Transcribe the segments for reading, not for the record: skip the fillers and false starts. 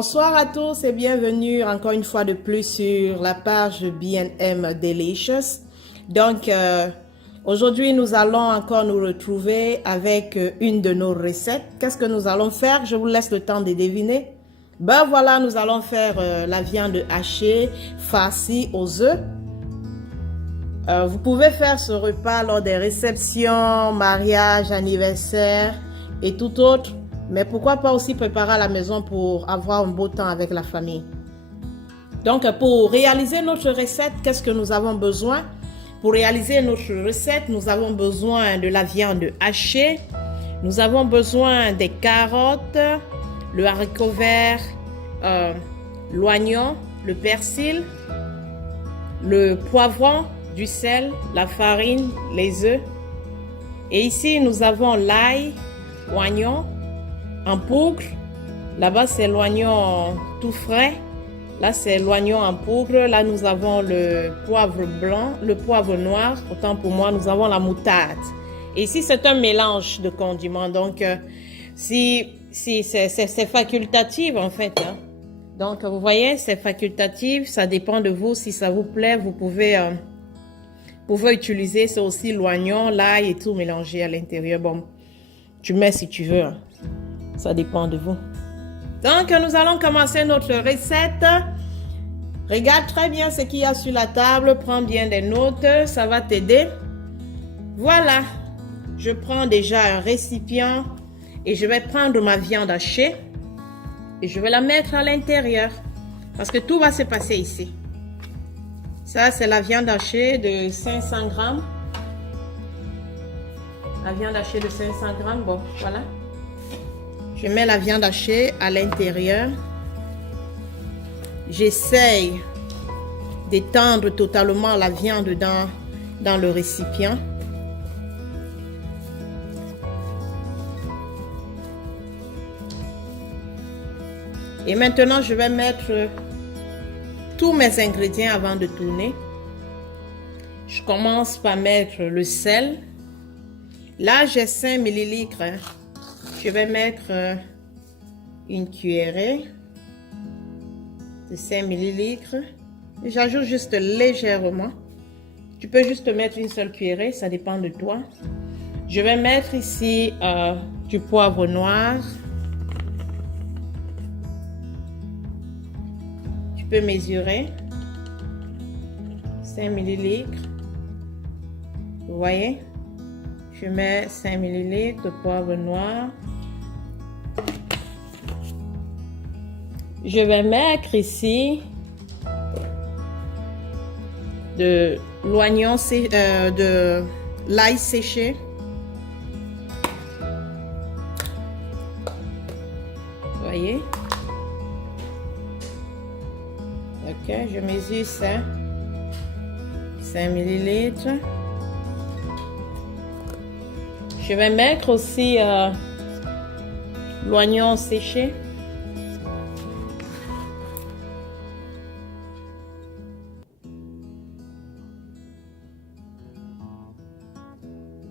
Bonsoir à tous et bienvenue encore une fois de plus sur la page B&M Delicious. Donc, aujourd'hui, nous allons encore nous retrouver avec une de nos recettes. Qu'est-ce que nous allons faire? Je vous laisse le temps de deviner. Ben voilà, nous allons faire la viande hachée farcie aux œufs. Vous pouvez faire ce repas lors des réceptions, mariages, anniversaires et tout autre. Mais pourquoi pas aussi préparer à la maison pour avoir un beau temps avec la famille. Donc, pour réaliser notre recette, qu'est-ce que nous avons besoin? Pour réaliser notre recette, nous avons besoin de la viande hachée. Nous avons besoin des carottes, le haricot vert, l'oignon, le persil, le poivron, du sel, la farine, les œufs. Et ici, nous avons l'ail, l'oignon en poudre. Là-bas, c'est l'oignon tout frais. Là, c'est l'oignon en poudre. Là, nous avons le poivre blanc, le poivre noir. Autant pour moi, nous avons la moutarde. Et ici, c'est un mélange de condiments. Donc, si c'est facultatif, en fait. Hein. Donc, vous voyez, c'est facultatif. Ça dépend de vous. Si ça vous plaît, vous pouvez utiliser. C'est aussi l'oignon, l'ail et tout mélangé à l'intérieur. Bon, tu mets si tu veux. Hein. Ça dépend de vous. Donc, nous allons commencer notre recette. Regarde très bien ce qu'il y a sur la table. Prends bien des notes. Ça va t'aider. Voilà. Je prends déjà un récipient et je vais prendre ma viande hachée et je vais la mettre à l'intérieur parce que tout va se passer ici. Ça, c'est la viande hachée de 500 grammes. La viande hachée de 500 grammes. Bon, voilà. Je mets la viande hachée à l'intérieur. J'essaye d'étendre totalement la viande dans le récipient. Et maintenant, je vais mettre tous mes ingrédients avant de tourner. Je commence par mettre le sel. Là, j'ai 5 millilitres. Je vais mettre une cuillerée de 5 millilitres. J'ajoute juste légèrement. Tu peux juste mettre une seule cuillerée, ça dépend de toi. Je vais mettre ici du poivre noir. Tu peux mesurer 5 millilitres. Vous voyez? Je mets 5 millilitres de poivre noir. Je vais mettre ici de l'oignon, de l'ail séché. Vous voyez? Ok, je mesure ça. 5 millilitres. Je vais mettre aussi l'oignon séché.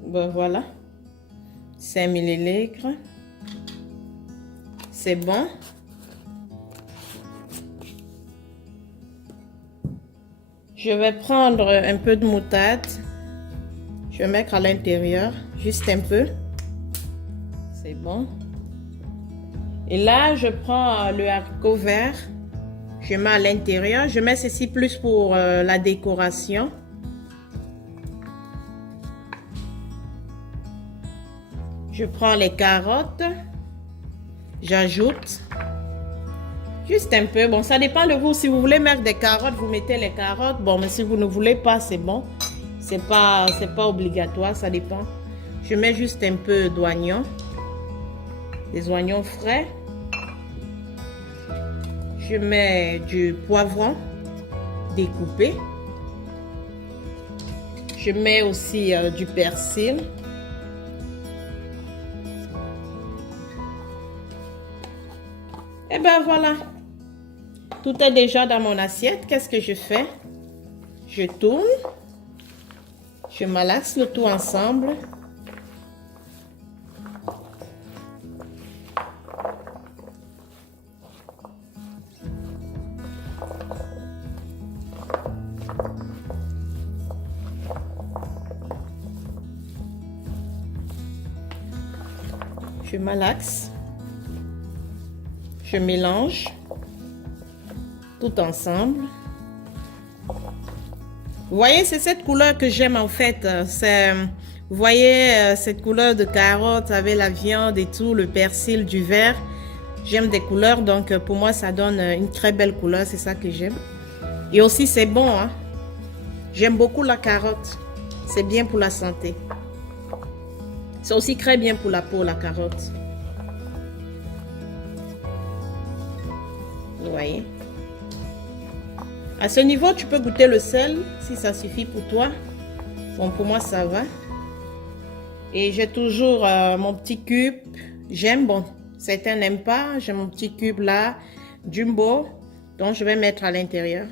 Ben voilà. 5 millilitres. C'est bon. Je vais prendre un peu de moutarde. Je vais mettre à l'intérieur, juste un peu. C'est bon. Et là, je prends le haricot vert. Je mets à l'intérieur. Je mets ceci plus pour la décoration. Je prends les carottes. J'ajoute. Juste un peu. Bon, ça dépend de vous. Si vous voulez mettre des carottes, vous mettez les carottes. Bon, mais si vous ne voulez pas, c'est bon. C'est pas obligatoire, ça dépend. Je mets juste un peu d'oignon. Des oignons frais. Je mets du poivron découpé. Je mets aussi du persil. Et ben voilà. Tout est déjà dans mon assiette. Qu'est-ce que je fais? Je tourne. Je malaxe le tout ensemble. Je malaxe. Je mélange tout ensemble. Vous voyez, c'est cette couleur que j'aime en fait. Vous voyez cette couleur de carotte avec la viande et tout, le persil, du vert. J'aime des couleurs, donc pour moi, ça donne une très belle couleur. C'est ça que j'aime. Et aussi, c'est bon. Hein? J'aime beaucoup la carotte. C'est bien pour la santé. C'est aussi très bien pour la peau, la carotte. Vous voyez? À ce niveau, tu peux goûter le sel, si ça suffit pour toi. Bon, pour moi, ça va. Et j'ai toujours mon petit cube. J'aime, bon, certains n'aiment pas. J'ai mon petit cube là, Jumbo, donc je vais mettre à l'intérieur.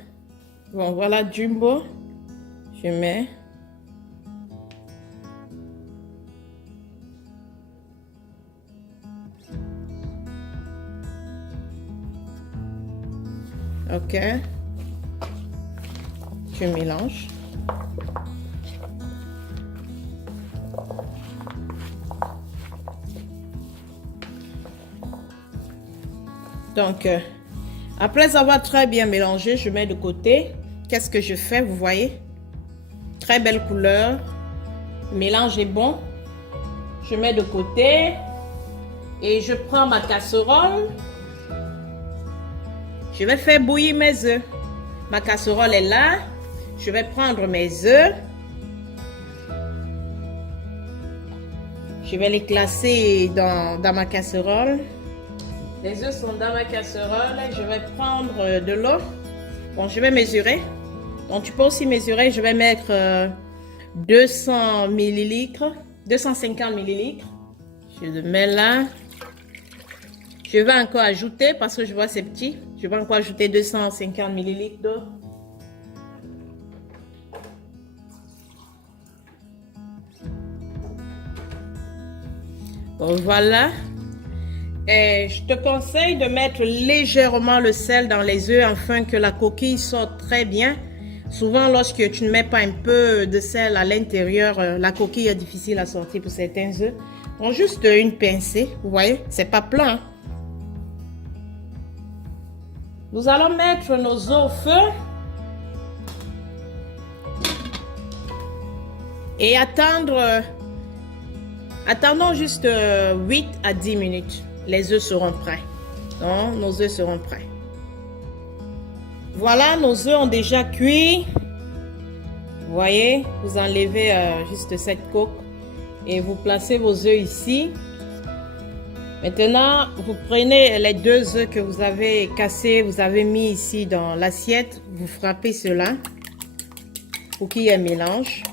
Bon, voilà Jumbo. Je mets. Ok. Je mélange. Donc, après avoir très bien mélangé, je mets de côté. Qu'est-ce que je fais? Vous voyez? Très belle couleur. Le mélange est bon. Je mets de côté. Et je prends ma casserole. Je vais faire bouillir mes œufs. Ma casserole est là. Je vais prendre mes œufs. Je vais les classer dans ma casserole. Les œufs sont dans ma casserole. Je vais prendre de l'eau. Bon, je vais mesurer. Donc, tu peux aussi mesurer. Je vais mettre 200 ml, 250 ml. Je le mets là. Je vais encore ajouter, parce que je vois c'est petit, je vais encore ajouter 250 ml d'eau. Bon, voilà. Et je te conseille de mettre légèrement le sel dans les œufs afin que la coquille sorte très bien. Souvent, lorsque tu ne mets pas un peu de sel à l'intérieur, la coquille est difficile à sortir pour certains œufs. Donc, juste une pincée, vous voyez, c'est pas plein. Hein? Nous allons mettre nos œufs au feu et attendons juste 8 à 10 minutes. Les œufs seront prêts. Donc, nos œufs seront prêts. Voilà, nos œufs ont déjà cuit. Vous voyez, vous enlevez juste cette coque et vous placez vos œufs ici. Maintenant, vous prenez les 2 œufs que vous avez cassés, vous avez mis ici dans l'assiette. Vous frappez cela pour qu'il y ait un mélange.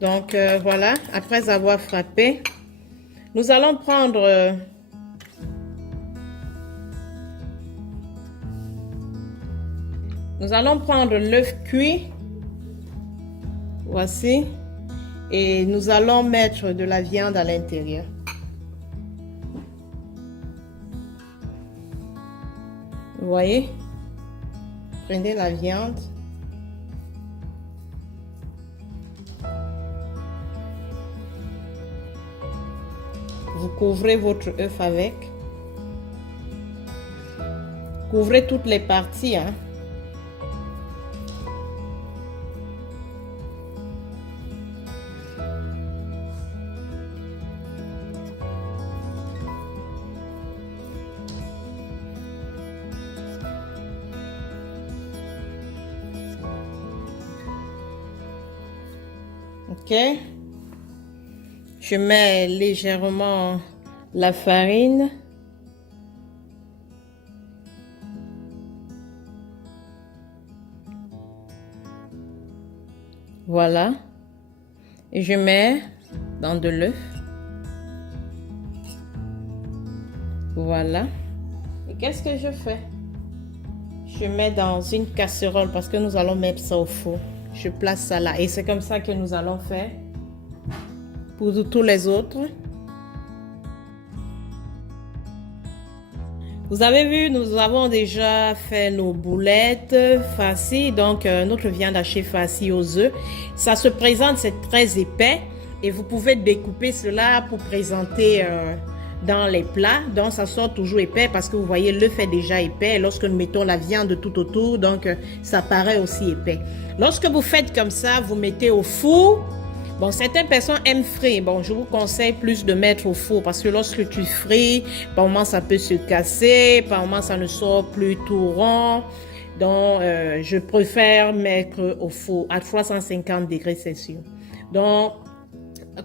Donc, voilà, après avoir frappé, nous allons prendre l'œuf cuit. Voici. Et nous allons mettre de la viande à l'intérieur. Vous voyez? Prenez la viande. Vous couvrez votre œuf avec. Couvrez toutes les parties, hein. Ok, je mets légèrement la farine. Voilà, et je mets dans de l'œuf. Voilà, et qu'est-ce que je fais? Je mets dans une casserole parce que nous allons mettre ça au four. Je place ça là et c'est comme ça que nous allons faire pour tous les autres. Vous avez vu, nous avons déjà fait nos boulettes farcies, donc notre viande hachée farcie aux œufs. Ça se présente, c'est très épais et vous pouvez découper cela pour présenter dans les plats. Donc ça sort toujours épais parce que vous voyez, l'œuf est déjà épais. Lorsque nous mettons la viande tout autour, donc ça paraît aussi épais. Lorsque vous faites comme ça, vous mettez au four. Bon, certaines personnes aiment frire. Bon, je vous conseille plus de mettre au four parce que lorsque tu frites, par moment ça peut se casser, par moment ça ne sort plus tout rond. Donc, je préfère mettre au four à 350 degrés Celsius. Donc,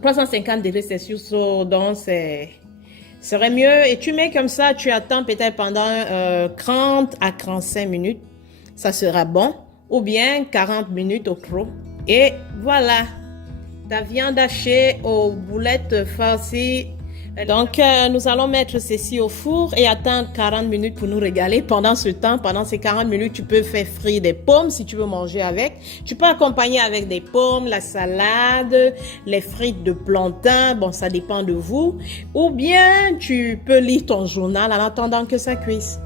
350 degrés Celsius, donc serait mieux. Et tu mets comme ça, tu attends peut-être pendant 30 à 45 minutes. Ça sera bon. Ou bien 40 minutes au trop. Et voilà. Ta viande hachée aux boulettes farcies. Donc, nous allons mettre ceci au four et attendre 40 minutes pour nous régaler. Pendant ce temps, pendant ces 40 minutes, tu peux faire frire des pommes si tu veux manger avec. Tu peux accompagner avec des pommes, la salade, les frites de plantain. Bon, ça dépend de vous. Ou bien, tu peux lire ton journal en attendant que ça cuise.